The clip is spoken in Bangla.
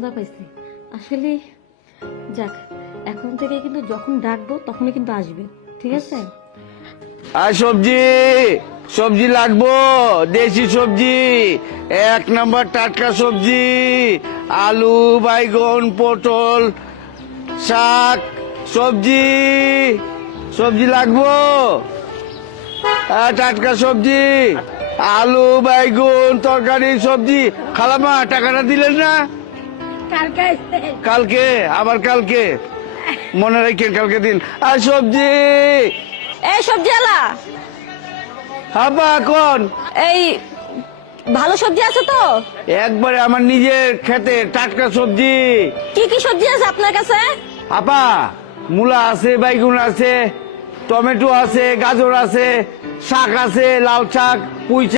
মজা পাইছি আসলে। যাক, এখন থেকে কিন্তু যখন ডাকবো তখনই কিন্তু আসবে, ঠিক আছে? আর সবজি সবজি লাগবো, দেশি সবজি, 1 নম্বর টাটকা সবজি, আলু, বাইগন, পটল, শাক, সবজি সবজি লাগবো। টাটকা সবজি, আলু, বাইগন, তরকারি, সবজি। খালামা টাকাটা দিলেন না? কালকে, আবার কালকে মনে রাখেন, কালকে দিন। আর সবজি এই সবজি আলা, হাবা কোন এই ভালো সবজি আছে তো? একবারে আমার নিজের খেতে টাটকা সবজি। কি কি সবজি আছে আপনার কাছে? আপা, মূলা আছে, বাইগুন আছে, টমেটো আছে, গাজর আছে, শাক আছে, লাল শাক, পুঁই শাক।